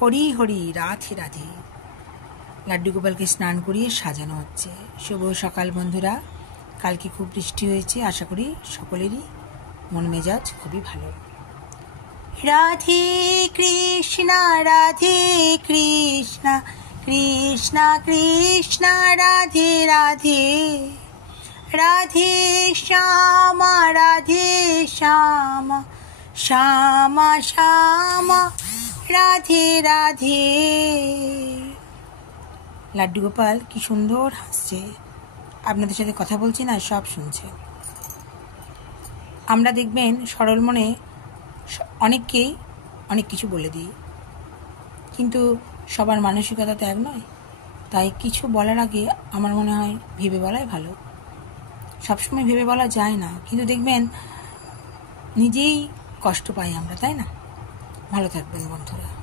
হরি হরি, রাধে রাধে। লাড্ডু গোপালকে স্নান করিয়ে সাজানো হচ্ছে। শুভ সকাল বন্ধুরা। কালকে খুব বৃষ্টি হয়েছে, আশা করি সকলেরই মন মেজাজ খুবই ভালো। রাধে কৃষ্ণ রাধে কৃষ্ণ, কৃষ্ণ কৃষ্ণ রাধে রাধে, রাধে শ্যামা রাধে শ্যামা, শ্যামা শ্যামা রাধে রাধে। লাড্ডু গোপাল কি সুন্দর হাসছে, আপনাদের সাথে কথা বলছি না, সব শুনছে। আমরা দেখবেন সরল মনে অনেককেই অনেক কিছু বলে দিই, কিন্তু সবার মানসিকতা তো এক নয়। তাই কিছু বলার আগে আমার মনে হয় ভেবে বলাই ভালো। সবসময় ভেবে বলা যায় না, কিন্তু দেখবেন নিজেই কষ্ট পাই আমরা, তাই না? ভালো থাকবেন বন্ধুরা।